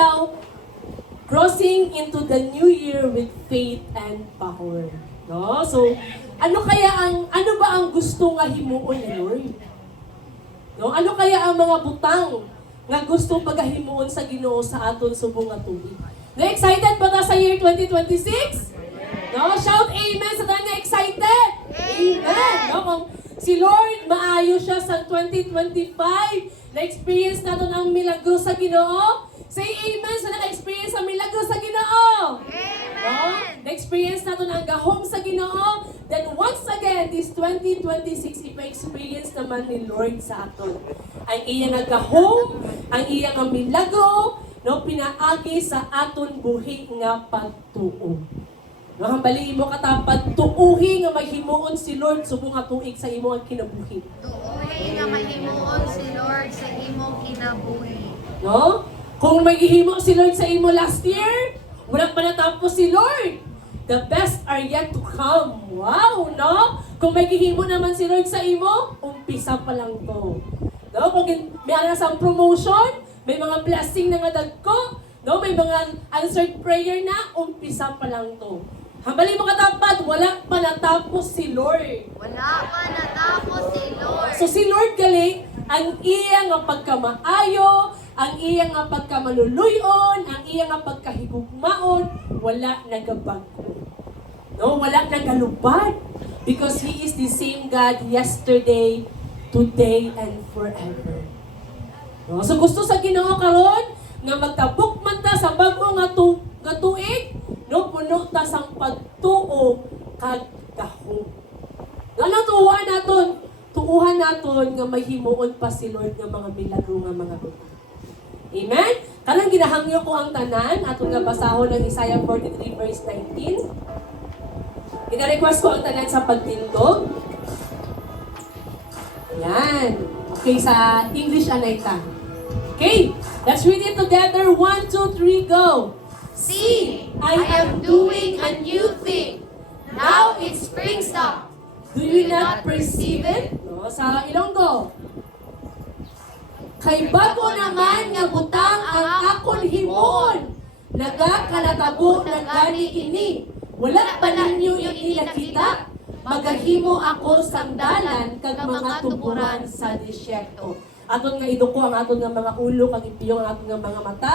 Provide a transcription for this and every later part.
daw, crossing into the new year with faith and power. No? So, ano ba ang gusto nga himuon ni Lord? No? Ano kaya ang mga butang nga gusto pagahimuon sa Ginoo sa aton subong nga tuig? No, excited ba ta sa year 2026? No? Shout amen sa tanan nga excited. Amen. No? Kung si Lord maayo siya sa 2025, na-experience natin ang milagro sa Ginoo. Say amen sa naka-experience ang milagro sa Ginoo. Amen. No? Na-experience natin ang gahom sa Ginoo. Then once again, this 2026, ipa-experience naman ni Lord sa aton. Ang iyang gahom, ang iyang milagro, no, pinaagi sa aton buhi nga pagtuo. No, hambali mo katapat, tuuhi nga maghimuon si Lord subong nga tuig sa imo ang kinabuhi. Tuuhi nga mahimuon si Lord sa imong kinabuhi. No? Kung maghihimo si Lord sa imo last year, wala pa natapos si Lord. The best are yet to come. Wow, no? Kung maghihimo naman si Lord sa imo, umpisa pa lang to. No? Kung may sa promotion, may mga blessing na nga dagko, no? May mga answered prayer na, umpisa pa lang to. Hambali mo katapat, wala pa natapos si Lord. Wala pa natapos si Lord. So si Lord gali, ang iya nga pagkamaayo, ang iya nga pagkamaluluyon, ang iya nga pagkahigugmaon, wala nagabago. No, wala nagalubad. Because He is the same God yesterday, today, and forever. No, so gusto sa Ginoo karon nga magtabok man ta sa bag-o nga tuig, no, puno ta sang pagtuo kag gahom. Ano tuuhan naton nga mahimuon pa si Lord nga mga milagro nga mga butang. Amen? Kanang ginahangyo ko ang tanan, aton nga basahon ng Isaiah 43 verse 19. Gina-request ko ang tanan sa pagtindog. Yan. Okay, sa English anayta. Okay, let's read it together. 1, 2, 3, go! See, I am doing a new thing. Now it springs up. Do you not perceive it? No, sa Ilonggo. Kay bago naman nga butang ang akon himon. Nagakanatabo na gani ini. Wala pa ninyo yung inakita. Magahimo ako sandalan kag mga tuburan sa disyerto. Aton nga iduko ang aton nga mga ulo kag ipiyong ang aton nga mga mata.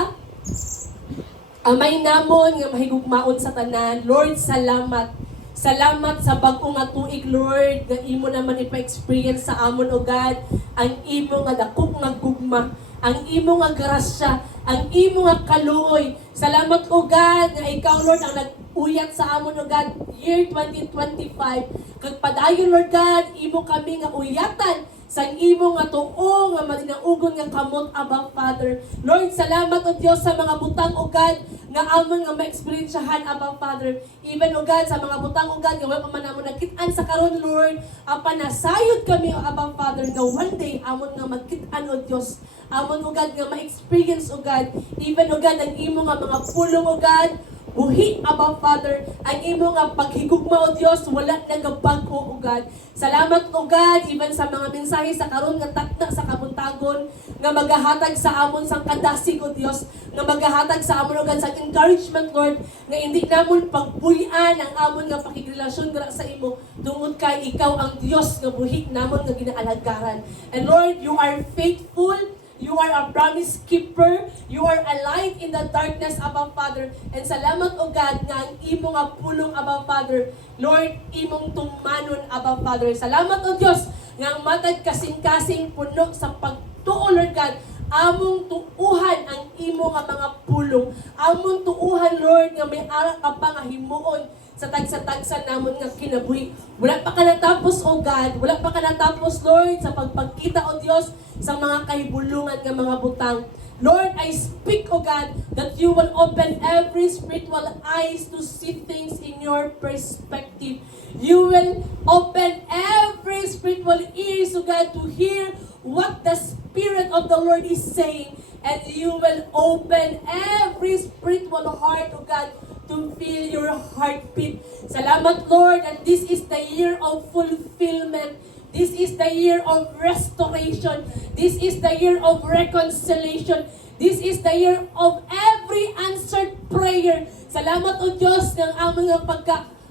Amay namon nga mahigugmaon sa tanan. Lord, salamat. Salamat sa bag-o nga tuig, Lord, nga imo naman ipa-experience sa amon, O God, ang imo nga dakop nga gugma, ang imo nga grasya, ang imo nga kaluoy. Salamat, O God, nga ikaw, Lord, ang nag-uyat sa amon, O God, year 2025. Kag padayon, Lord God, imo kami nga uyatan sa imo nga tuo nga matinaugon nga kamot, Abba Father. Lord, salamat, O Dios, sa mga butang, O God, nga amon nga ma-experiensyahan, Abba Father. Even, O God, sa mga butang, O God, nga wala pa man amon nagkit-an sa karon, Lord, panasayod kami, O Abba Father, nga one day amon nga magkit-an, O Dios. Amon, O God, nga ma-experience, O God. Even, O God, ang imo nga mga pulong, O God, buhi, Abba Father, ang imo nga paghigugma, O Dios, wala nagabago, O God. Salamat, O God, even sa mga mensahe sa karon nga takna sa kabuntagon, nga magahatag sa amon sang kadasig, O Dios, nga magahatag sa amon, O God, sa encouragement, Lord, nga hindi namon pagbuhian ang amon nga pakigrelasyon dira sa imo, tungod kay ikaw ang Dios nga buhi namon nga ginaalagaran. And Lord, you are faithful. You are a promise keeper. You are a light in the darkness, Abba Father. And salamat, O God, nga ang imo nga pulong, Abba Father. Lord, imong tumanon, Abba Father. Salamat, O Diyos, nga ang matag kasing-kasing puno sa pagtuo, Lord God. Among tuuhan ang imo nga mga pulong. Among tuuhan, Lord, nga may ara ka pa nga himuon sa tagsa-tagsa namon nga kinabuhi. Wala pa ka natapos, O God. Wala pa ka natapos, Lord, sa pagpagkita, O Diyos, sa mga kahibulungan nga mga butang. Lord, I speak, O God, that you will open every spiritual eyes to see things in your perspective. You will open every spiritual ears, O God, to hear what the Spirit of the Lord is saying. And you will open every spiritual heart, O God, to feel your heartbeat. Salamat, Lord, and this is the year of fulfillment. This is the year of restoration. This is the year of reconciliation. This is the year of every every answered prayer. Salamat o Diyos ng aming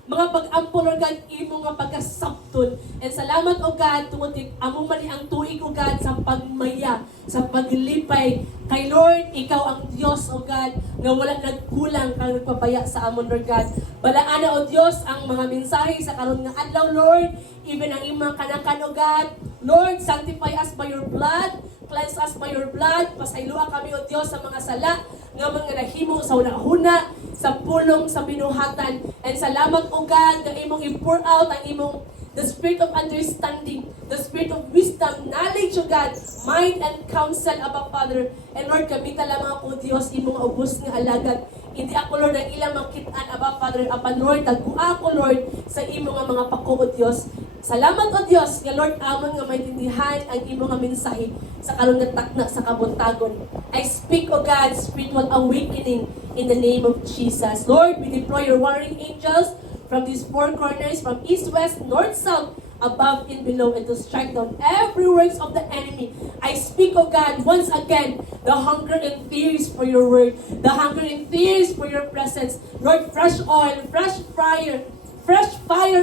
mga pag-ampo, Lord God, imo nga pagkasabton. And salamat o God, tungod among mali ang tuig o God sa pagmaya, sa paglipay. Kay Lord, ikaw ang Diyos o God, nga wala nagkulang kang nagpapaya sa amon, Lord God. Balaan na o Diyos ang mga mensahe sa karon nga adlaw, Lord. Even ang imong kanakan o God. Lord, sanctify us by your blood. Cleanse us by your blood. Pasayloa kami o Diyos sa mga sala nga mga nahimo sa una-huna, sa pulong, sa binuhatan. And salamat o God na imong i-pour out ang imong the spirit of understanding, the spirit of wisdom, knowledge o God, mind and counsel, Abba Father. And Lord, kami lamang ako Diyos, imong ubos nga alagad. Hindi ako Lord ang ilang makitaan, Abba Father. Apan Lord, tagua ako Lord sa imong nga mga pako o Diyos. Salamat o Diyos, nga Lord, amon nga maintindihan ang imong nga mensahe sa karon nga takna sa kabuntagon. I speak o God, spiritual awakening in the name of Jesus. Lord, we deploy your warring angels from these four corners, from east, west, north, south, above and below, and to strike down every works of the enemy. I speak, O God, once again, the hunger and thirst for your word, the hunger and thirst for your presence. Lord, fresh oil, fresh fire,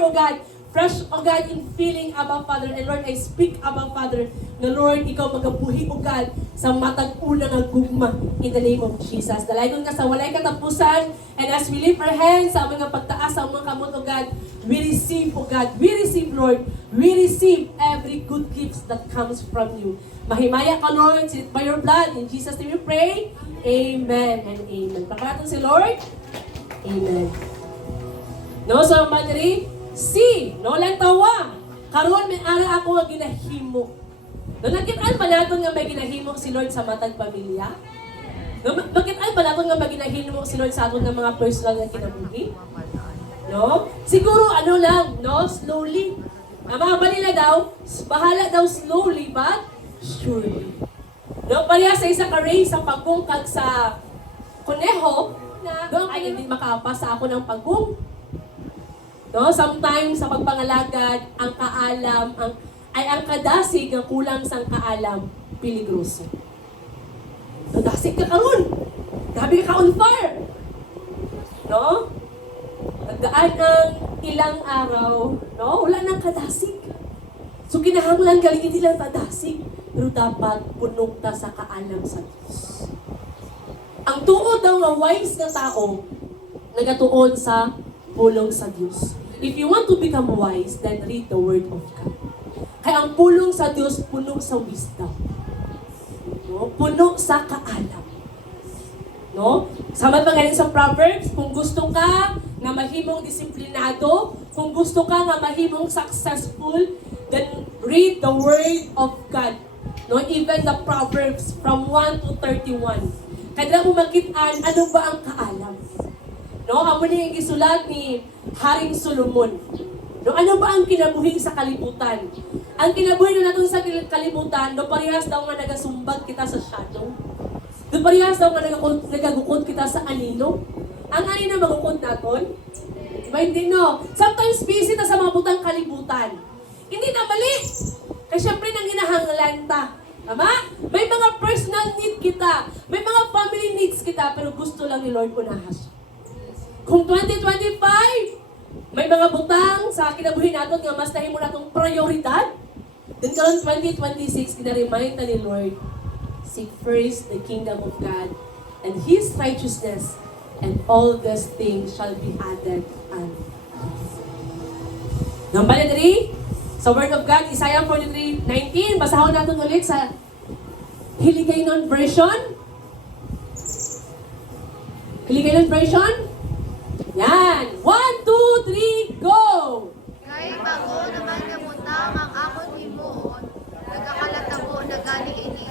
O God, fresh, O God, in feeling, Abba Father. And Lord, I speak, Abba Father, na Lord, ikaw magabuhi, O God, sa matag una nga gugma in the name of Jesus. Dalaygon ka sa walay katapusan, and as we lift our hands sa mga pagtaas sa mga kamot, O God, we receive, O God, we receive, Lord, we receive every good gift that comes from you. Mahimaya ka, Lord, by your blood. In Jesus' name we pray. Amen and amen. Pakalaton si Lord. Amen. No, so, Madri, si, no lang tawa. Karon may ara ako nga ginahimo. No, nakitaan pa natin nga may ginahimo si Lord sa matag pamilya? No, nakitaan pa natin nga may ginahimo si Lord sa aton nga mga personal na kinabuhi? No? Siguro ano lang, no? Slowly. Ang mga balila daw, bahala daw slowly but surely. No, pareha sa isa ka race sa pagkungkag sa kuneho, na doon ay hindi makapasa ako ng pagkung. No, sometimes sa pagpangalagad, ang kaalam, ang kadasig nga kulang sang kaalam, peligroso. Kadasig ka karon. Grabe ka on fire. No? Nagdaan ang ilang araw, no? Wala nang kadasig. So kinahanglan galing hindi lang kadasig, pero dapat punong ta sa kaalam sa Diyos. Ang tuod daw nga wise na tao, nagatuon sa pulong sa Diyos. If you want to become wise, then read the Word of God. Kaya ang pulong sa Diyos, puno sa wisdom. No? Puno sa kaalam. No? Sama pa galing sa Proverbs, kung gusto ka na mahimong disiplinado, kung gusto ka na mahimong successful, then read the Word of God. No? Even the Proverbs from 1 to 31. Kaya mo makitaan, ano ba ang kaalam? No, amo ni ang gisulat ni Haring Solomon. No, ano ba ang kinabuhi sa kalibutan? Ang kinabuhi na natin sa kalibutan, no parehas daw nga nagasumbag kita sa shadow. No parehas daw nga nagagukod kita sa anino. Ang anino magukod naton? Diba hindi no? Sometimes busy ta sa mga butang kalibutan. Hindi na mali. Kasi syempre nang ginahanglan ta. Tama? May mga personal need kita. May mga family needs kita, pero gusto lang ni Lord unahas. Kung 2025, may mga butang sa kinabuhi natin nga mas nahimo natong prioridad, then karon 2026, kina-remind na ni Lord, seek first the kingdom of God and His righteousness, and all these things shall be added unto us. Number 3, sa Word of God, Isaiah 43:19, basahon natin ulit sa Hiligaynon version. Hiligaynon version. Yan! 1, 2, 3, go! Kay bago naman namutang ang akong himuon, nagkakalatabo na gani ini.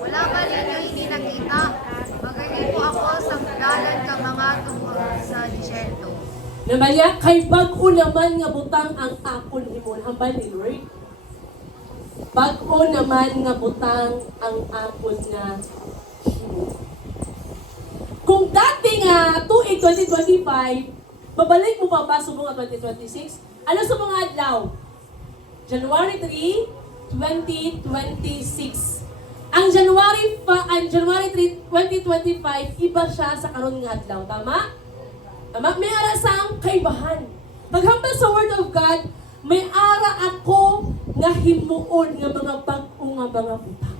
Wala ba ninyo hindi nakita? Magahimo ako sa dalan ka mga tungkol sa disyerto. Nabalya, kay bago naman nga butang ang akon himon. Hambal ni Lord. Bago naman nga butang ang akon nga himon. Kung dati nga, tuig 2025, babalik mo pa ba sa mga 2026? Ano sa mga adlaw? January 3, 2026. ang January 3, 2025, iba siya sa karon nga adlaw. Tama? Tama? May ara sang kaibahan. Paghambal sa Word of God, may ara ako nga himuon nga mga bag-o nga mga butang.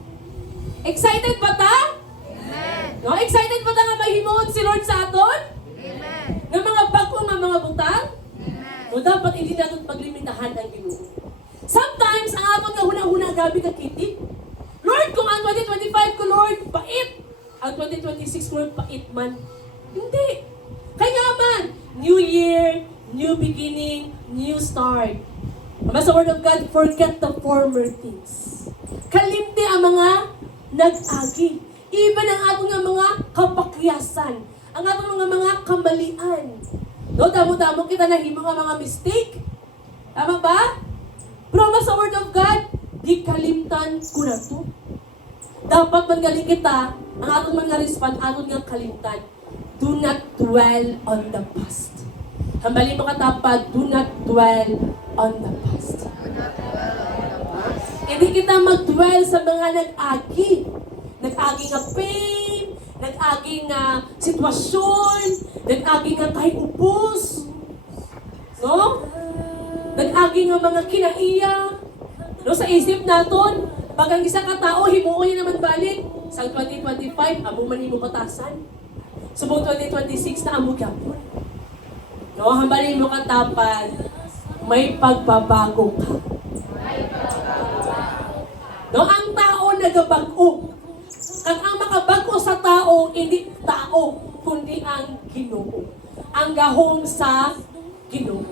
Excited ba ta? Amen. No? Excited ba ta nga mahimuon si Lord sa aton? Amen. Nga mga bag-o nga mga butang? Amen. No, dapat hindi natin paglimitahan ang Ginoo. Sometimes, ang aton nga hunang-huna gabi ka kiti. Lord, kung ang 2025 ko, Lord, pait. Ang 2026 ko, Lord, pait man. Hindi. Kaya man, new year, new beginning, new start. Ama sa Word of God, forget the former things. Kalimti ang mga nag-agi. Even ang atong nga mga kapakyasan. Ang atong mga kamalian. No, damo-damo kita nahimo nga mga mistake. Tama ba? Pero nga sa Word of God, di kalimtan ko na to. Dapat magaling kita, ang atong mga respond, atong nga kalimtan. Do not dwell on the past. Hambali mo katapad, do not dwell on the past. Hindi kita mag-dwell sa mga nag-agi. Nag-agi nga pain, nag-agi nga sitwasyon, nag-agi nga kahit upos. No? Nag-agi nga mga kinaiya. No, sa isip naton, pag ang isa ka tao, himuon niya naman balik. Sa 2025, amo man imo katasan. Subong 2026 na amo gyapon. No, hambalin mo katapad, may pagbabago ka. No, ang tao nagabago. Kang ang makabago sa tao, hindi tao, kundi ang Ginoo. Ang gahong sa Ginoo.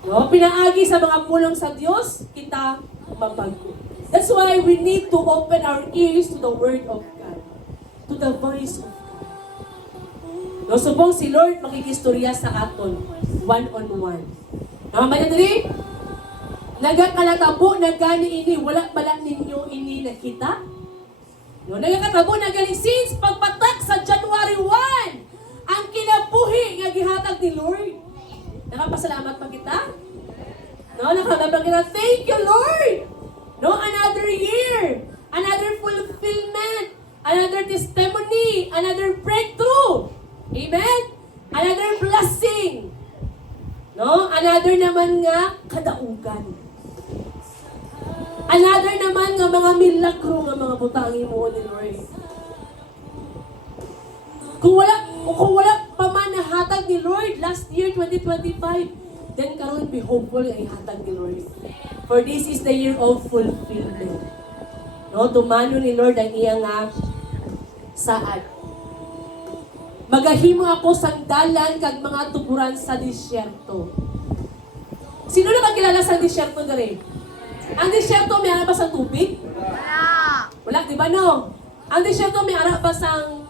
No, pinaagi sa mga pulong sa Diyos, kita mabago. That's why we need to open our ears to the Word of God. To the voice of God. No, subong si Lord makikistorya sa aton, one-on-one. Namamaya dali? Nagakalatabo, nagani ini, wala bala ninyo ini nakita? No, nagakatabo, nagani since pagpatak sa January 1, ang kinabuhi nga gihatag ni Lord. Nakapasalamat pa kita? No, nakababang kita. Thank you, Lord! No, another year, another fulfillment, another testimony, another breakthrough. Amen? Another blessing. No, another naman nga kadaugan. Another naman nga mga milagro nga mga butangi mo ni Lord. Kung wala pa man nahatag ni Lord last year, 2025, then karon be hopeful ay hatag ni Lord. For this is the year of fulfillment. No, tumano ni Lord ang iya nga saad. Magahimo ako sandalan kag mga tuburan sa disyerto. Sino na magkilala sa disyerto dere? Ang disyerto may ara ba sa tubig? Wala. Wala, di ba no? Ang disyerto may ara ba sang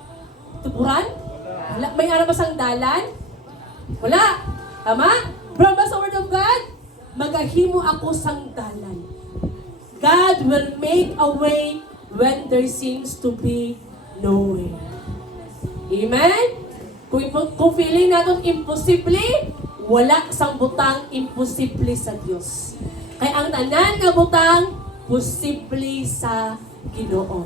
tuburan? Wala. May ara ba sang dalan? Wala. Tama? Pero ba sa Word of God? Magahimo ako sang dalan. God will make a way when there seems to be no way. Amen? Kung feeling natin imposible, wala sang butang imposible sa Diyos. Kaya ang tanan nga butang, posible sa Ginoo.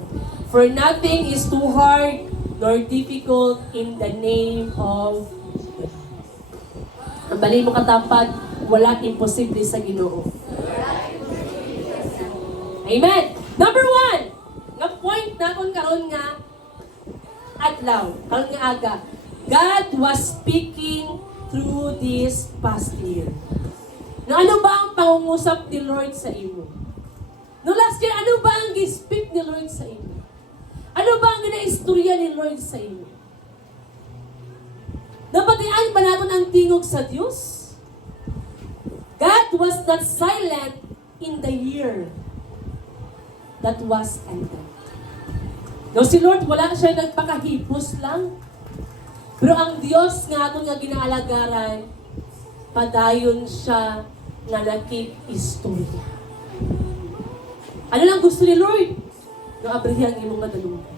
For nothing is too hard nor difficult in the name of God. Ang bali mo katapad, wala imposible sa Ginoo. Amen. Number 1, nga point naton karon nga adlaw, karon nga aga. God was speaking through this past year. Na ano ba ang pangungusap ni Lord sa imo? No last year, ano ba ang gi-speak ni Lord sa imo? Ano ba ang ginaistorya ni Lord sa imo? Napatian ba natin ang tingog sa Diyos? God was not silent in the year that was ended. No, si Lord, wala siya nagpakahipos lang. Pero ang Diyos nga ato nga ginaalagaran, padayon siya nga nakik-istorya. Ano lang gusto ni Lord? No, abrihang imong madalungan.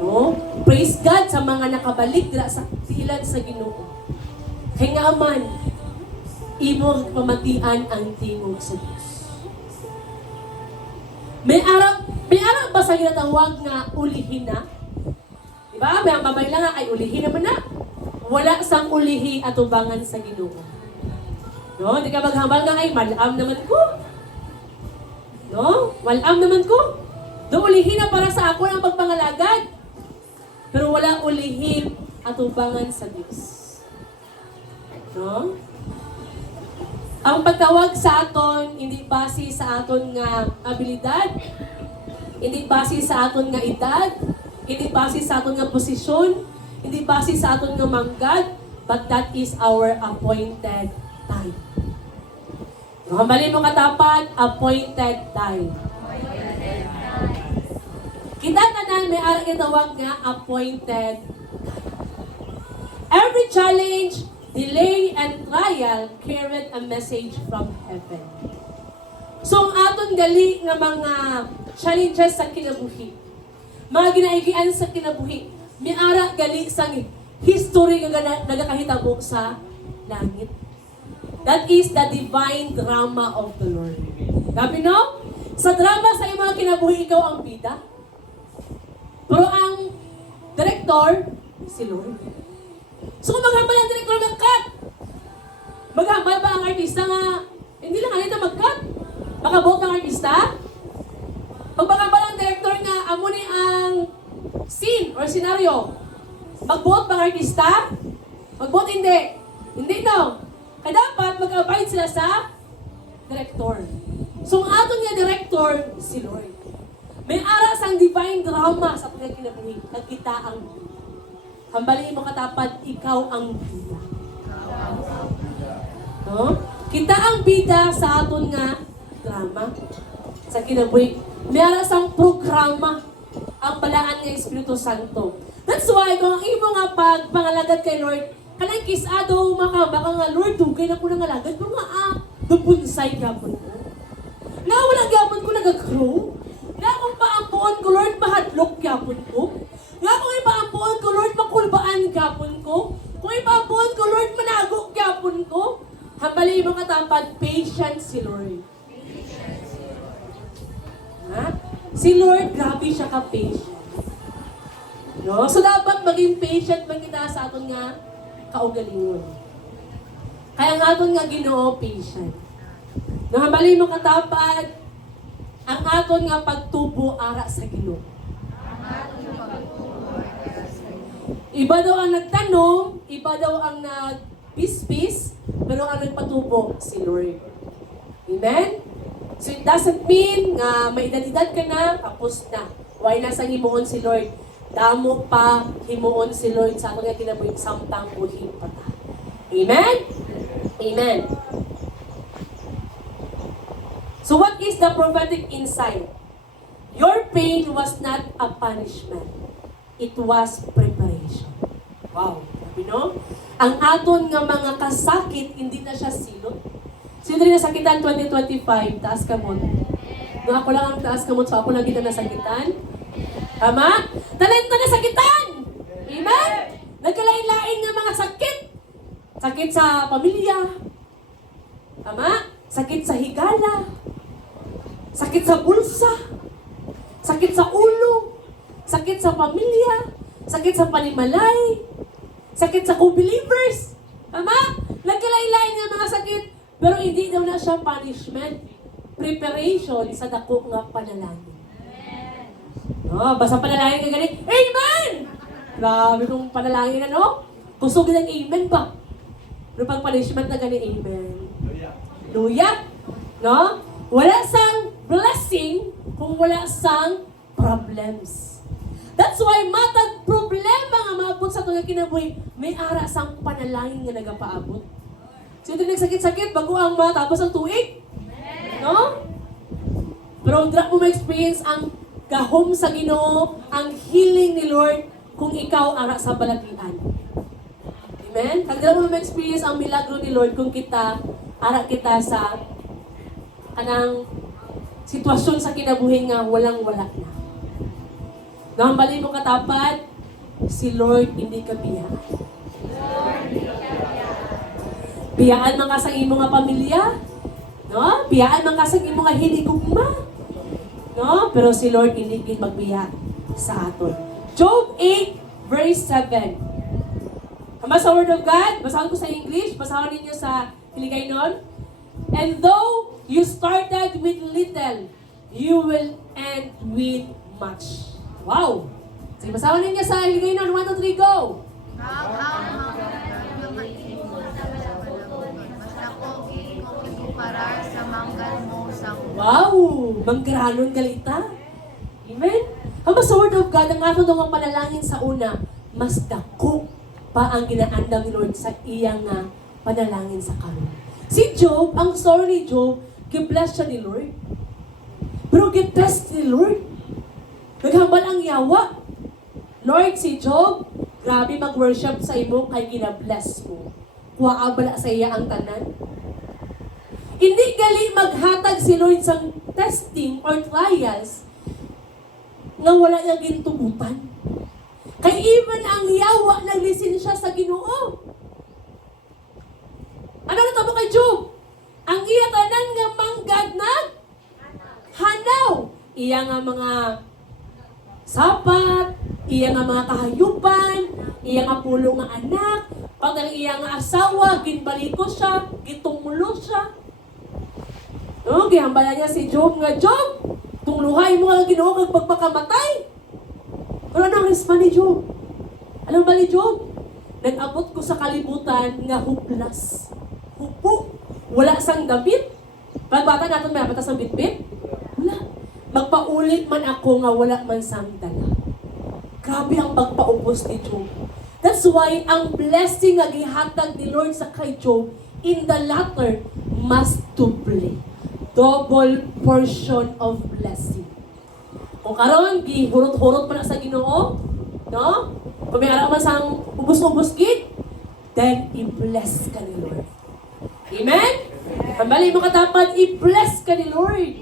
No? Praise God sa mga nakabalik dira sa tilan sa Ginoo. Kay nga man, imo pamatian ang tingog sa Dios. May ara ba sa ginatawag nga ulihin na? Diba? May ang babay lang nga ay ulihin naman na. Wala sang ulihi at ubangan sa Ginoo. No? Di ka maghambal nga ay malam naman ko. No? Malam naman ko. Do ulihin na para sa ako ang pagpangalagad. Pero wala ulihin at ubangan sa Diyos. No? Ang pagtawag sa aton, hindi base sa aton nga abilidad, hindi base sa aton nga edad, hindi base sa aton nga posisyon, hindi base sa aton nga manggad, but that is our appointed time. Mahamali mo katapat, appointed time. Kita tanan may ara itawag nga appointed time. Every challenge, delay, and trial carried a message from heaven. So, ang aton gali nga mga challenges sa kinabuhi, mga ginaigian sa kinabuhi, may ara gali sa history nga nagakahitabo sa langit. That is the divine drama of the Lord. Sabi no? Sa drama sa iyong mga kinabuhi, ikaw ang bida. Pero ang director, si Lord. So kung maghambal ang director mag-cut, maghambal ba ang artista nga, hindi lang halita mag-cut? Makabote ang artista? Pag maghambal ang director nga, amo ni ang scene or scenario, mag-vote ba ang artista? Mag-vote hindi. Hindi no. Kaya dapat mag-abide sila sa director. So ang aton nga director, si Lord. May aras ang divine drama sa ating kinabuhi. Nagkita ang bida. Hambalin mo katapat, ikaw ang bida. No? Kita ang bida sa aton nga drama sa kinabuhi. May aras ang programa ang balaan ng Espiritu Santo. That's why, kung ang imo nga pagpangalagad kay Lord, kanang kisado baka nga, Lord, dugay na ko nang alagad, pero nga, dubunsay gyapon ko. Na wala gyapon ko nag-grow. Na kung paampuon ko, Lord, mahadlok gyapon ko. Nga kung ipaampuon ko, Lord, makulbaan gyapon ko. Kung ipaampuon ko, Lord, manago gyapon ko. Hambali mo katapat, patience si Lord. Ha? Si Lord, grabe siya ka-patient. No? So dapat maging patient man kita sa aton nga kaugalingon. Kaya nga aton nga Ginoo patient. No, hambali mo katapat, ang aton nga pagtubo ara sa Ginoo. Iba daw ang nagtanong, iba daw ang nagbispis, pero ang nagpatubo si Lord. Amen? So it doesn't mean nga may edad-edad ka na, tapos na. Why nasa himuon si Lord? Damo pa himuon si Lord sa ato nga kinabuhi samtang buhi pa ta. Amen? Amen. So what is the prophetic insight? Your pain was not a punishment. It was preparation. Wow. Sabi no? Ang aton nga mga kasakit, hindi na siya silot. Sino rin nasakitan 2025? Taas ka mo. Nung ako lang ang taas ka mo, so ako lang kita nasakitan. Tama? Talento na sakitan! Amen? Nagkalain-lain nga mga sakit. Sakit sa pamilya. Tama? Sakit sa higala. Sakit sa bulsa. Sakit sa ulo. Sakit sa pamilya. Sakit sa panimalay. Sakit sa co-believers. Tama? Nagkalain-lain nga mga sakit. Pero hindi daw na siya punishment. Preparation sa dako nga panalangin. Oh, basta panalangin ka ganit, amen! Grabe kung panalangin ano? Gusto ka ng amen ba? Pero pag punishment na ganit, amen. Hallelujah! No? Wala sang blessing kung wala sang problems. That's why matag problema nga maabot sa itong kinabuhi, may ara sang panalangin nga nagapaabot. So ito nagsakit-sakit, bago ang matapos ang tuig. No? Pero dra mo ma-experience ang gahom sa Ginoo, ang healing ni Lord kung ikaw ara sa balagian. Amen? Kagdra mo ma-experience ang milagro ni Lord kung ara kita sa kanang sitwasyon sa kinabuhi nga walang-wala na. Nahambali mo katapat, si Lord hindi ka biyaan. Biyaan man ka sa imo nga pamilya, no? Biyaan man ka sa imo nga hinigugma. No? Pero si Lord hindi gid magbiya sa aton. Job 8 verse 7. Hama sa Word of God, basahin ko sa English, basahin ninyo sa Hiligaynon. And though you started with little, you will end with much. Wow! Sige, basahin ninyo sa Hiligaynon. 1, 2, 3, go! Ang mga matibong sa panahon, mas nako kung ikumparar sa manggal mo sa Wow! Manggranon galita. Amen? Hama sa Word of God, ang ato ang panalangin sa una, mas dako pa ang ginaandam ni Lord sa iyang panalangin sa karon. Si Job, ang story ni Job, gibless siya ni Lord. Pero gitest ni Lord. Naghambal ang yawa. Lord, si Job, grabe mag-worship sa imo kay ginabless mo. Kuha bala sa iya ang tanan. Hindi gali maghatag si Lord sa testing or trials nga wala niya gintubutan. Kay even ang yawa naglisin siya sa Ginoo. Ano natabo kay Job? Ang iya tanan nga manggad na hanaw. Iya nga mga sapat, iya nga mga kahayupan, iya nga pulo nga anak, pag ang iya nga asawa, ginbaliko siya, gitumulo siya. No, gihambala niya si Job nga, Job, tungluhay mo ang Ginoo kag pagpakamatay. Pero ano ang response ni Job? Alam ba ni Job? Nag-abot ko sa kalibutan nga huplas. Hupo. Wala sang damit. Pagbata natin may apatas ang bitbit? Wala. Magpaulit man ako nga wala man sang dala. Grabe ang pagpaubos ni Job. That's why ang blessing nga gihatag ni Lord sa kay Job in the latter mas double. Double portion of blessing. Kung karon gihurot-hurot man na sa Ginoo, no? Kung may ara man sang ubos-ubos gid, then i-bless ka ni Lord. Amen? Pambali mo katapat, i-bless ka ni Lord.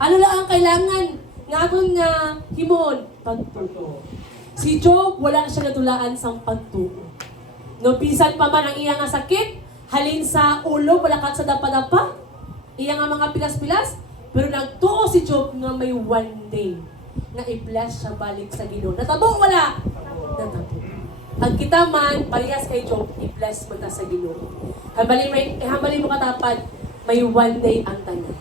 Ano lang ang kailangan nga aton nga himon? Pagtuo. Si Job, wala siya natulaan sang pagtuo. No, bisan pa man ang iya nga sakit, halin sa ulo, balakat sa dapa-dapa, iya nga mga pilas-pilas, pero nagtuo si Job nga may one day na i-bless siya balik sa Ginoo. Natabo wala? Natabo. Ang kita man, parehas kay Job, i-bless mo ta sa Ginoo. Hambali mo katapat, may one day ang tanan.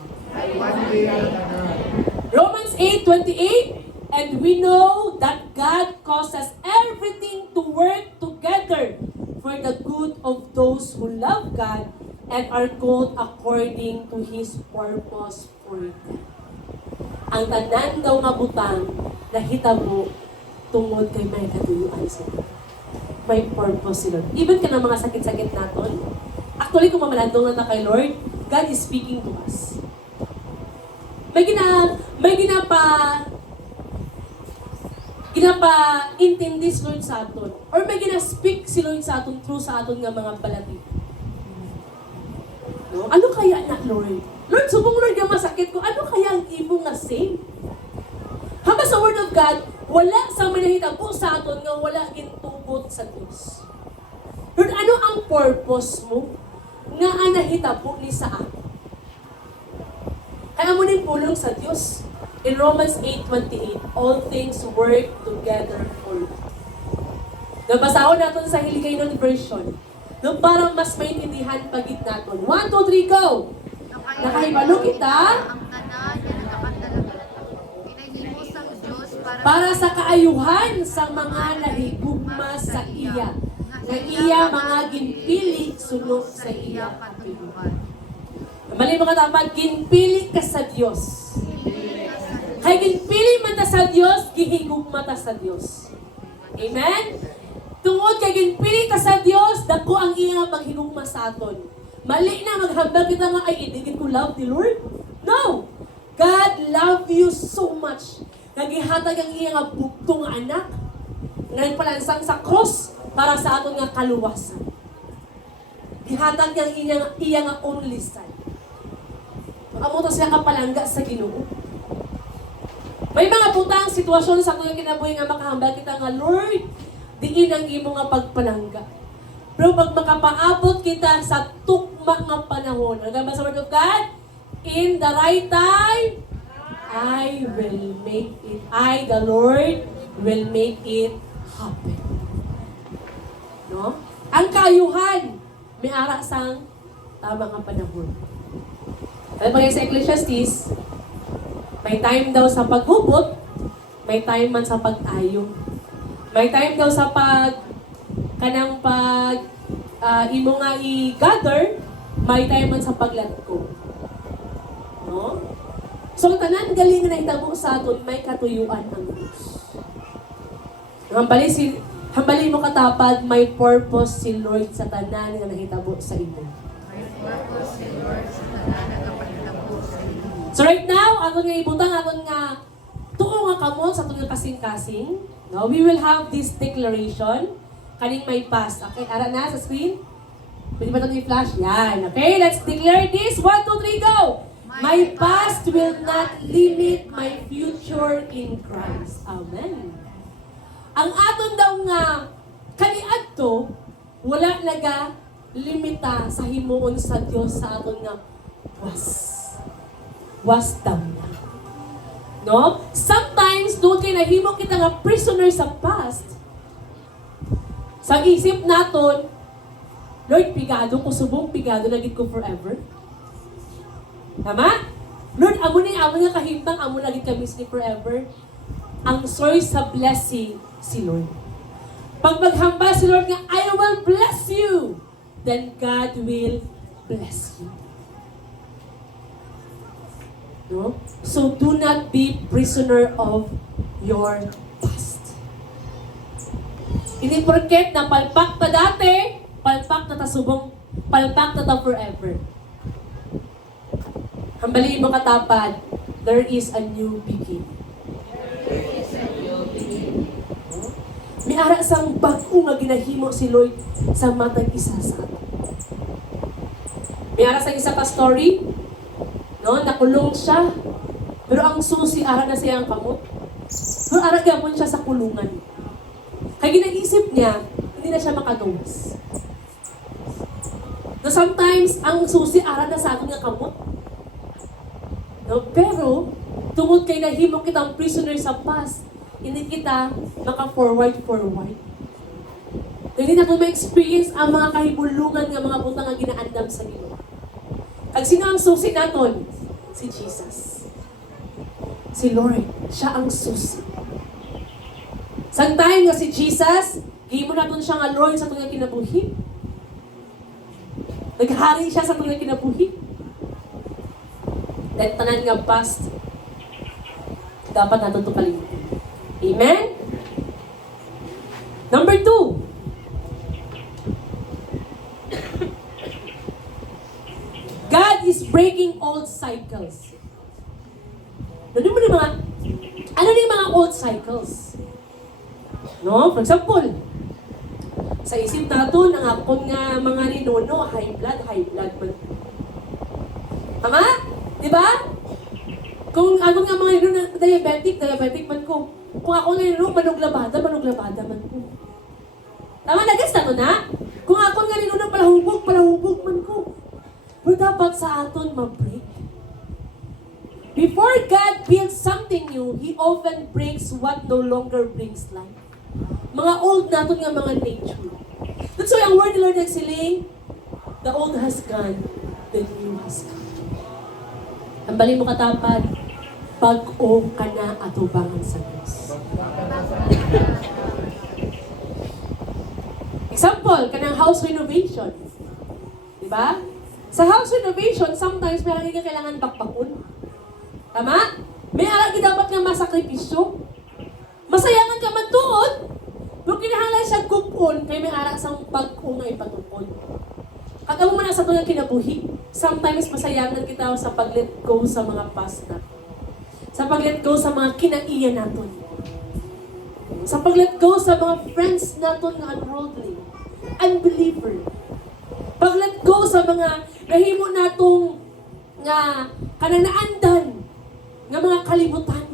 Romans 8:28, and we know that God causes everything to work together for the good of those who love God and are called according to His purpose for them. Ang tanan daw nga butang nahitabo tungod kay may katuyuan sila. May purpose sila. Even ka ng mga sakit-sakit naton, actually kung mamalandong na kay Lord, God is speaking to us. May intindi si Lord sa aton. Or may gina-speak si Lord sa aton through sa aton nga mga balati. No? Ano kaya na, Lord? Lord, subong Lord nga masakit ko. Ano kaya ang imo nga save? Haba sa Word of God, wala sa manahitabo sa aton nga wala gintugot sa Diyos. Lord, ano ang purpose mo nga ang nahitabo ni sa aton? Kaya mo ning pulong sa Diyos. In Romans 8:28, all things work together for good. Nabasahon natin sa Hiligaynon version. Nung parang mas maintindihan pagit natin. 1, 2, 3, go! Nakahibalo kita ang tanan nga nakakandalagi. Pinahimo sa Diyos para sa kaayuhan sa mga nahigugma sa iya. Nga iya mga ginpili sunod sa iya patuluhan. Mali mga tapat, ginpili ka sa Diyos. Kay ginpili man ta sa Diyos, gihigugma ta sa Diyos. Amen? Tungod kay ginpili ta sa Diyos, dako ang iya nga paghigugma sa aton. Mali na maghambal kita nga ay hindi ko love the Lord. No! God love you so much. Nagihatag ang iya nga bugtong nga anak. Ngayon palansang sa cross para sa aton nga kaluwasan. Gihatag ang iya nga only son. Amo to siya kapalangga sa Ginoo. May mga butang sitwasyon sa aton kinabuhi nga makahambal kita nga Lord, diin ang imo nga pagpalangga. Pero pag makapaabot kita sa tukma nga panahon, hanggang ba sa Word of God? In the right time, I will make it. I, the Lord, will make it happen. No? Ang kaayuhan, may ara sang tama nga panahon. Alam mo sa Ecclesiastes, may time daw sa paghubot, may time man sa pag-ayo. May time daw sa imo nga i-gather, may time man sa pag-let go. No? So, tanan galing na itabo sa aton, may katuyuan ang Diyos. Hambali mo katapad, may purpose si Lord sa tanan nga nahitabo sa imo. May purpose si Lord sa tanan nga nagapahitabo sa imo. So right now, aton nga ibutang, aton nga tuo nga kamo sa aton nga kasing-kasing. No, we will have this declaration kaning may past. Okay, ara na sa screen. Pwede ba itong i-flash? Yan. Okay, let's declare this. 1, 2, 3, go! My past will not limit my future in Christ. Amen. Ang aton daw nga kaniadto, wala naga limita sa himuon sa Dios sa aton nga was daw na. No? Sometimes, doon kay nahimo kita nga prisoner sa past, sa isip naton, Lord, pigado ko, subong pigado na gid ko forever. Tama? Lord, amo nga kahimtang, amo na gid kami ni forever. Ang source sa blessing, si Lord. Pag maghamba si Lord nga, I will bless you, then God will bless you. No? So do not be prisoner of your past. Hindi porket na palpak ta dati, palpak na ta subong, palpak na ta forever. Hambali mo katapad, there is a new beginning. May ara sang bag-o nga ginahimo si Lord sa matag isa sa ato. May ara sang isa ka story, no, nakulong siya, pero ang susi ara na siya ang kamot. Pero ara gapon siya sa kulungan. Kaya ginaisip niya, hindi na siya makagawas. No, sometimes ang susi ara na sa ato nga kamot. No, pero tungod kay nahimo kitang prisoner sa past, hindi kita maka-forward. Hindi na ko ma-experience ang mga kahibulungan nga mga butang nga ginaandam sa Ginoo. Kag sino ang susi naton? Si Jesus. Si Lord, siya ang susi. Sang time nga si Jesus, gihimo naton siya nga Lord sa tunga kinabuhi. Naghari siya sa tunga kinabuhi. Dahil tanan nga past, dapat natin ito kalimutan. Amen? Number 2. God is breaking old cycles. Ano yung mga old cycles? No? For example, sa isip nato, nangakon nga mga ninuno, high blood man. Tama? Diba? Kung ako nga mga ninuno, diabetic man ko. Kung ako nga ninuno, manuglabada man ko. Tama na, guys, tato na? Kung ako nga ninuno, palahubog man ko. Pero dapat sa aton ma-break. Before God builds something new, He often breaks what no longer brings life. Mga old naton nga mga nature. That's why ang word ni Lord nagsiling, the old has gone, the new has come. Ang bali mo katapad, pag-o ka na atubangan sa Diyos. Example, kanang house renovation. Diba? Sa house renovation, sometimes may lagi ka kailangan bakbakon. Tama? May alagi dapat nga masakripisyo. Masayangan ka man tuod, pero kinahanglan siya kupon, kaya may alak sang pag-o nga ipatukod. Kag amo man sa tunang kinabuhi, sometimes masayangan kita sa pag-let go sa mga past natin. Sa pag-let go sa mga kinaiya natin. Sa pag-let go sa mga friends natin na unworldly, unbeliever. Pag-let go sa mga nahimo natong nga kananaandan nga mga kalibutan.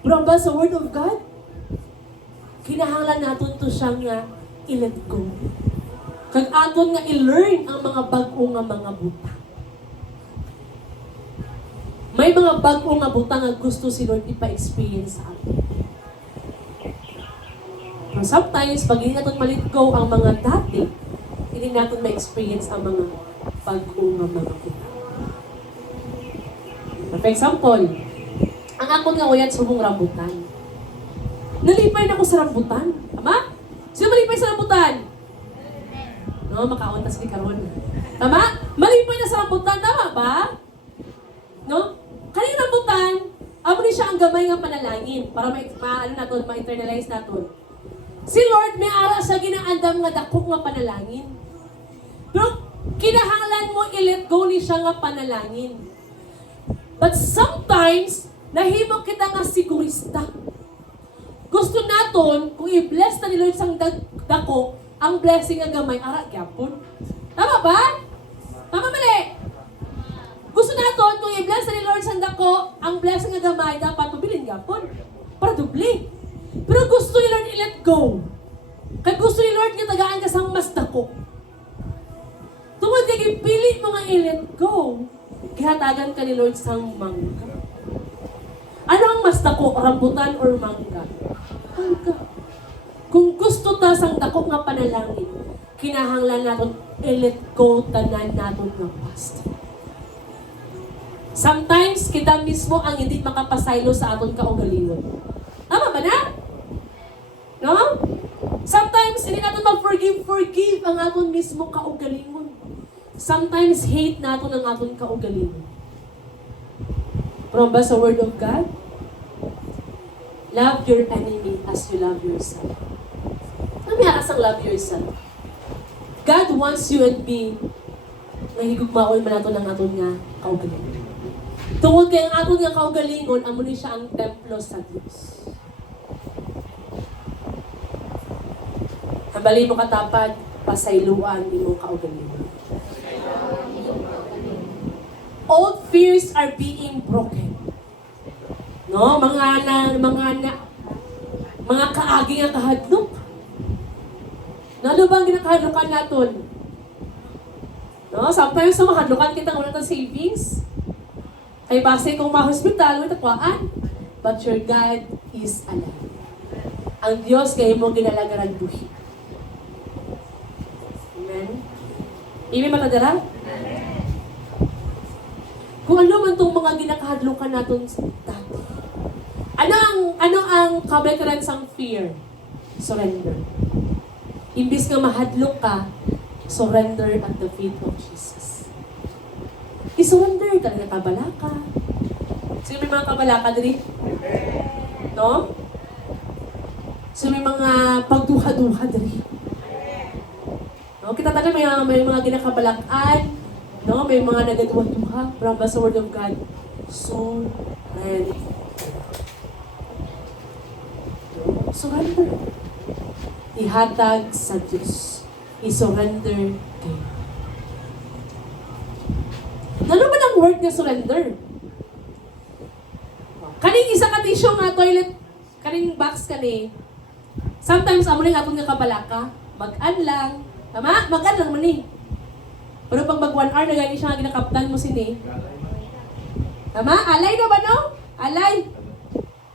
Pero ba sa Word of God, kinahanglan natin to siyang nga i-let go. Kag aton nga i-learn ang mga bag-o nga mga buta. May mga bago nga butang nga gusto si Lord ipa-experience sa atin. So sometimes, pag hindi natin malit go ang mga dati, hindi natin ma-experience ang mga bago nga mga butang. For example, ang akon nga uyat subong rambutan. Nalipay na ako sa rambutan. Tama? Sino malipay sa rambutan? No, makauntas ni Karon. Tama? Malipay na sa rambutan. Tama ba? No? Kaning rambutan, amo ni siya ang gamay nga panalangin para ma-internalize natin. Si Lord may ara sa ginaandam nga dakok nga panalangin. Pero kinahanglan mo i-let go ni siya nga panalangin. But sometimes, nahimo kita nga sigurista. Gusto naton kung i-bless na ni Lord sang dako, ang blessing nga gamay, ara gyapon. Tama ba? Tama mali? Gusto naton kung i-bless na ni Lord sang dako, ang blessing nga gamay, dapat tubilin gyapon. Para dubli. Pero gusto ni Lord i-let go. Kaya gusto ni Lord nga tagaan ka sang mas dako. Tungod kay ipili mo nga i-let go, gihatagan ka ni Lord sang mangga. Ano ang mas dako, rambutan or mangga? Mangga. Kung gusto ta sang dako nga panalangin, kinahanglan naton i-let go tanan naton nga past. Sometimes, kita mismo ang hindi makapasaylo sa aton kaugalingon. Tama ba na? No? Sometimes, hindi natin ma-forgive ang aton mismo kaugalingon. Sometimes, hate natin ang aton kaugalingon. From ba sa Word of God? Love your enemy as you love yourself. Ano may asang love yourself? God wants you and me na higugmaon man natin ang aton nga kaugalingon. Tungod kay ang aton nga kaugalingon, amo ni siya ang templo sa Dios. Habali mo katapad, pasayluan ni mo kaugalingon. Old fears are being broken. No, mga kaagi nga kahadlok. Ano ba ang ginakahadlokan naton? No, sometimes sa mahadlokan kita ng savings. Ay base kung ma-hospital, may takwaan. But your God is alive. Ang Diyos kayo mo ginalagaran buhi. Amen? Ibig matadara? Kung ano man itong mga ginakahadlukan natin dati. Ano ang kabekaran sang fear? Surrender. Imbis nga mahadlok ka, surrender at the feet of Jesus. I-surrender ka na kabalaka. Sino may mga kabalaka diri? No? Sino may mga pagduha-duha diri? No? Kita taga may mga ginakabalakan. No? May mga nagaduha-duha. From sa Word of God. Surrender. Surrender. Ihatag sa Diyos. I-surrender kayo. Ano ba ang word nga surrender? Kaning isa ka tissue nga toilet, kaning box kani. Sometimes amo ning atong nga kabalaka, mag-an lang. Tama? Mag-an lang man ni. Pero pag mag 1 hour na gani siya nga ginakaptan mo sini. Tama? Alay na ba no? Alay.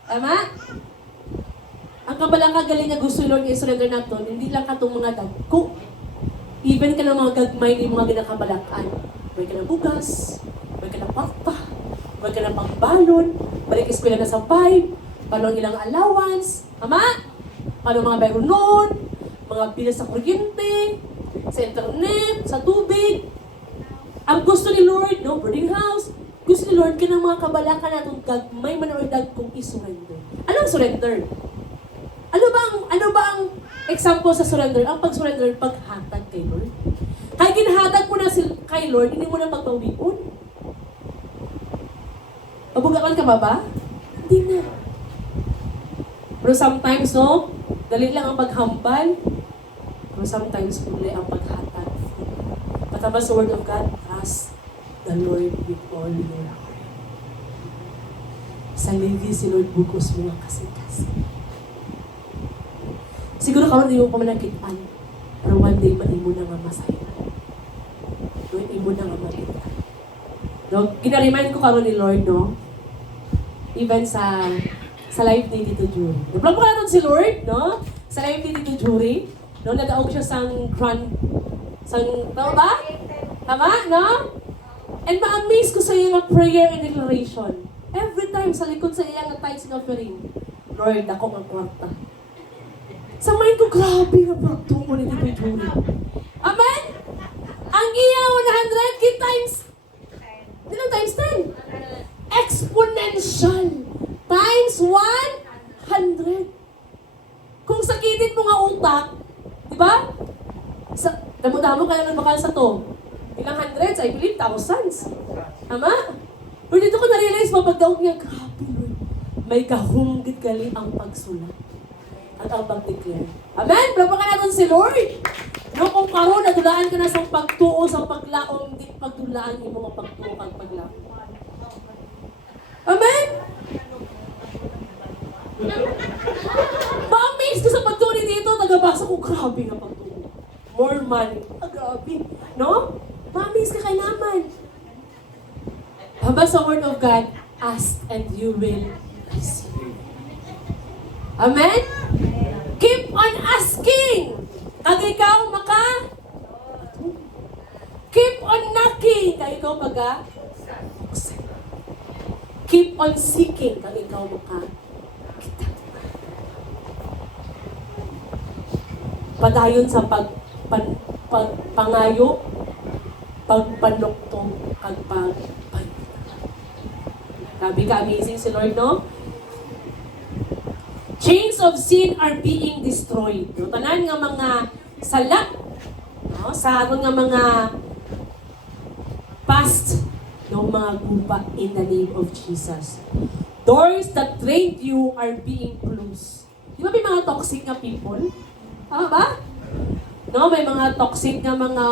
Tama? Ang kabalaka galing nga gusto Lord nga i-surrender naton, hindi lang katong mga dagko. Even ka ng mga gagmay ni mga ginakabalakan. May ka ng bugas, may ka ng pakta, may ka ng pangbalon, balik eskwela na sa 5, paano ang ilang allowance, tama? Paano mga bayro noon, mga bilas sa kuryente, sa internet, sa tubig. Ang gusto ni Lord, no, boarding house, gusto ni Lord ka ng mga kabalaka natin gagmay man or dag kung i-surrender. Anong surrender? Ano ba ang example sa surrender? Ang pag-surrender, paghatag kay Lord. Kaya ginahatag mo na kay Lord, hindi mo na magpawion. Mabugakan ka ba? Hindi na. Pero sometimes, no, dali lang ang paghambal. Pero sometimes, dali ang paghatag. Patama sa Word of God, trust the Lord with all your heart. Sa ligi si Lord bugos mga kasing-kasing. Siguro karon di mo pa manakitaan, pero one day maimo na nga masaya. Imo na nga magitan. No, gina-remind ko karon ni Lord, no? Even sa life ni Tito Jury. Nablog ko natin si Lord, no? Sa life ni Tito Jury, no? Nadaog siya tama ba? Tama, no? And ma-amaze ko sa iya nga prayer and declaration. Every time sa likod sa iya nga tithes and offering, Lord, ako ang kwarta. Sa mind ko, grabe nga pagtungo ni Tito Jury. Amen? Ang iya 100 kid times, di lang times 10. Exponential. Times 100. Kung sakitin mo nga utak, di ba? Damo-damo ka lang nagbakal sa to. Ilang hundreds, I believe, thousands. Tama? Pero dito ko na-realize, mapagdaog niya, grabe Lord, may kahunggit gali ang pagsulat at ang pag-declare. Amen? Palapakan natin si Lord. No, kung karon nadulaan ka na sa pagtuo, sa paglaom, di pagdulaan mo mga pagtuo kang paglaom. Amen? Ma-amaze ko sa pagtuo ni dito, tagabasa ko, grabe nga pagtuo. More money. Grabe. No? Ma-amaze ka kay naman. Haba sa Word of God, ask and you will receive. Amen? Keep on asking. Kag ikaw keep on knocking. Kag ikaw keep on seeking. Kag ikaw padayon sa pagpangayo, pagpanuktong, kag Grabe ka, amazing si Lord, no? Chains of sin are being destroyed. No? Tanan nga mga salak, no? Sa aton nga mga past, no? Mga guba in the name of Jesus. Doors that drained you are being closed. Di ba may mga toxic na people? Tama ba? No, may mga toxic na mga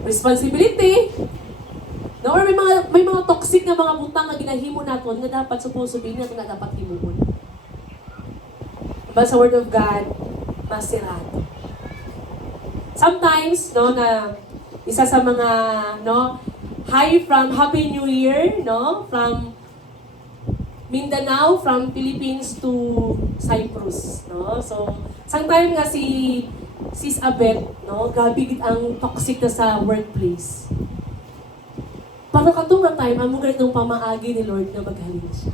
responsibility. No, or may mga toxic na mga butang na ginahimo naton nga dapat supposed to be natin na dapat himuon. Diba sa Word of God, masirado. Sometimes, no, na isa sa mga, no, Happy New Year, no, from Mindanao, from Philippines to Cyprus, no. So, sometime nga si Sis Abet, no, gabigit ang toxic na sa workplace. Para katunga time, amo ganitong pamaagi ni Lord na maghalin siya.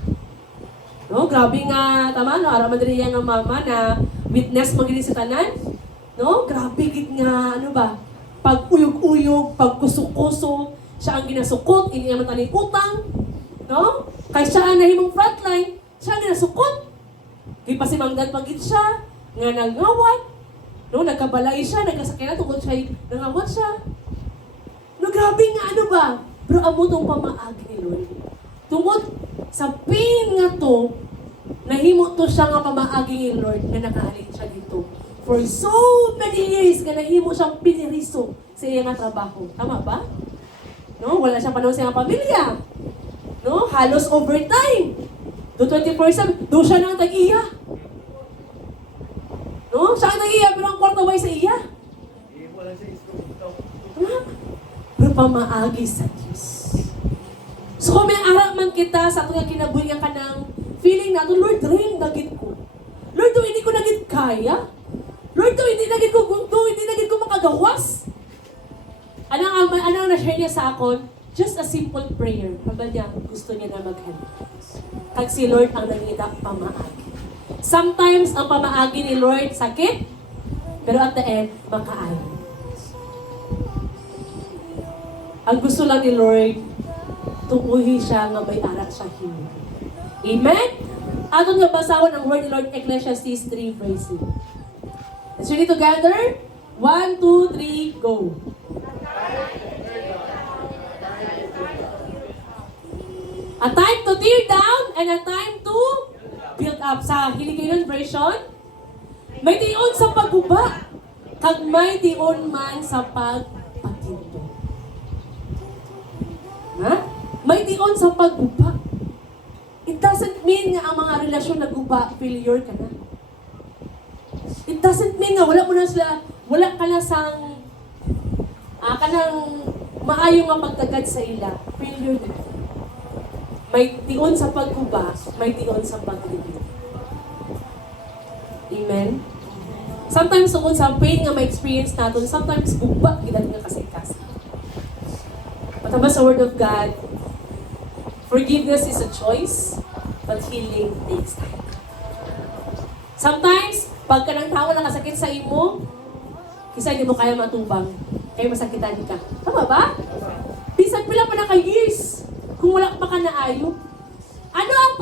No, grabe nga, tama no, araman din nga mama na witness magiging sa tanan. No, grabe git nga, ano ba, pag-uyog-uyog, pag-kusok-kuso, siya ang ginasukot, hindi naman taning utang. No? Kaya siya ang nahimong frontline, siya ang ginasukot. Di pa si Mangdan pagit siya, nga nangawat. No, nagkabalay siya, nagkasakyan na, tungkol siya, nangawat siya. No, grabe nga, ano ba? Pero amo itong pamaagi ni Lord. Tungkol sa pain nga to, nahimo to siya nga pamaagi ni Lord na nakahalin siya dito. For so many years, nga nahimo siyang piniriso sa iya nga trabaho. Tama ba? No, wala siyang panahon sa iyang pamilya. No, halos overtime. Do 24/7, do siya nang tag-iya. No, siya ang tag-iya, pero ang kwarta way sa iya. Tama? Pero pamaagi sa Diyos. So kung may aral man kita sa itong kinabuhi nga ka ng feeling nato, Lord, drain nagit ko. Lord, do hindi ko nagit kaya. Lord, do hindi nagit ko makagawas. Anong na-share niya sa akon? Just a simple prayer. Pagba niya, gusto niya na mag-help. Kag si Lord ang nangida pamaagi. Sometimes, ang pamaagi ni Lord sakit, pero at the end, makaayon. Ang gusto lang ni Lord, tuuhi siya nga may arat sa himo. Amen? Aton nga basahon ang word ni Lord, Ecclesiastes 3 verse 8. Let's read it together. 1, 2, 3, go. A time to tear down and a time to build up. Sa Hiligaynon version, may tion sa pagguba, kag may tion man sa pagpatinto. Ha? May tion sa pagguba. It doesn't mean nga ang mga relasyon na guba, failure ka na. It doesn't mean nga wala ka na sang kanang maayo nga pagtagad sa ila, failure din. May tion sa pagkuba, may tion sa paglibig. Amen? Sometimes, kung sa pain nga ma-experience natin, sometimes guba, ginan nga kasi. Mataba sa Word of God, forgiveness is a choice, but healing takes time. Sometimes, pagka ng tao nakasakit sa imo, kisa hindi mo kaya matubang, kaya masakitan ka. Tama ba? Bisan pila pa na ka years, kung wala pa ka naayo. Ano ang